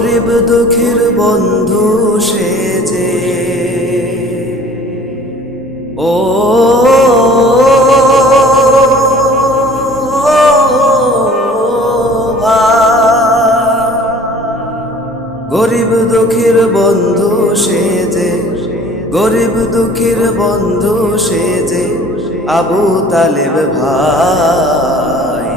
গরিব দুঃখীর বন্ধু সেজে ও গরিব দুঃখীর বন্ধু সেজে গরিব দুঃখীর বন্ধু সেজে আবু তালেব ভাই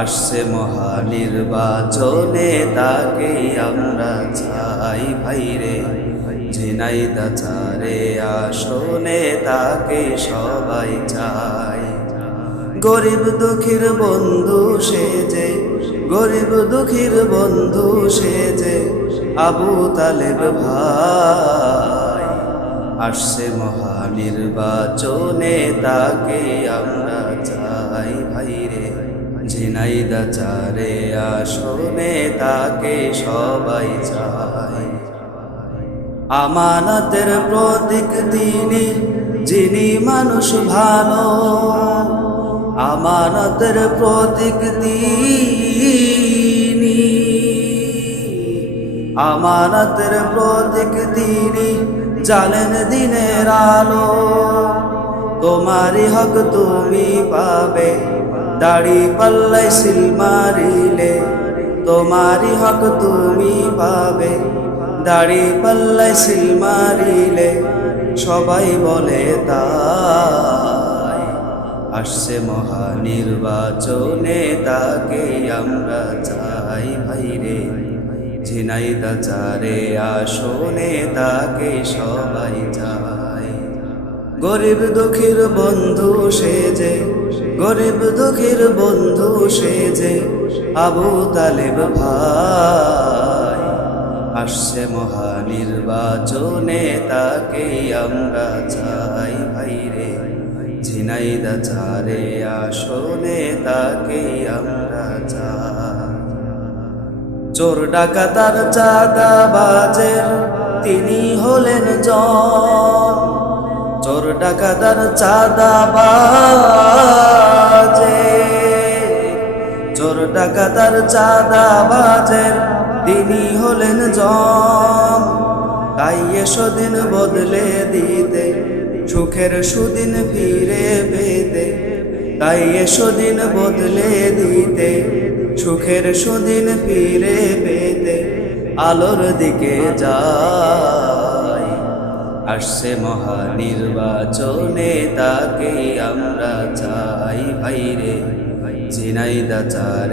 আসছে মহানির্বাচনে, তাকে আমরা চাই ভাইরে। ঝিনাইদহ ৪ আসনে তাকে সবাই চাই। গরিব দুঃখীর বন্ধু সেজে গরিব দুঃখীর বন্ধু সেজে আবু তালেব ভাই আসছে মহানির্বাচনে, তাকে আমরা চাই ভাইরে। ঝিনাইদহ ৪ আসনে তাকে সবাই চাই। আমানতের প্রতীক তিনি, যিনি মানুষ ভালো। আমানতের প্রতীক তিনি, আমানতের প্রতীক তিনি, জানেন দিনের আলো। তোমারই হক তুমি পাবে, দাড়ি পাল্লাই সিল মারিলে। তোমারই হক তুমি পাবে, দাড়ি পাল্লাই সিল মারিলে। সবাই বলে তাই আসছে মহানির্বাচনে, তাকে আমরা চাই ভাইরে। ঝিনাইদহ ৪ আসনে তাকে সবাই চাই। গরিব দুঃখীর বন্ধু সেজে গরিব দুঃখীর বন্ধু সেজে আবু তালেব ভাই আসছে মহানির্বাচনে, তাকে আমরা চাই ভাইরে। ঝিনাইদহ ৪ আসনে তাকে আমরা চাই। চোর ডাকাতার চাঁদাবাজের তিনি হলেন জন। চোর ডাকাতার চাঁদাবাজের চোর ডাকাতার চাঁদাবাজের তিনি হলেন জন। তাই এসো দিন বদলে দিতে, সুখের সুদিন ফিরে পেতে। তাই এসো দিন বদলে দিতে, সুখের সুদিন ফিরে পেতে। আলোর দিকে যাই আসছে মহানির্বাচনে, তাকে আমরা চাই ভাইরে। ঝিনাইদহ ৪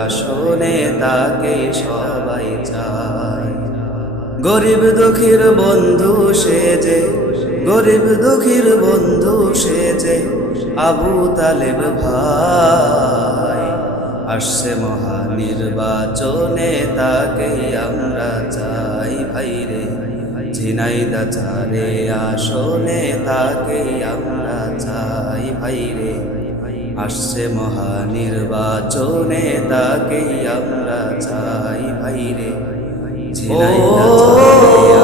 আসনে তাকে সবাই চাই। গরিব দুঃখীর বন্ধু সেজে গরিব দুঃখীর বন্ধু সেজে আবু তালেব ভাই আসছে মহানির্বাচনে, তাকে আমরা চাই ভাইরে। ঝিনাইদহ ৪ আসনে তাকে আমরা চাই ভাইরে। আসছে মহানির্বাচনে, তাকে আমরা চাই ভাইরে। ঝিনাইদহ ৪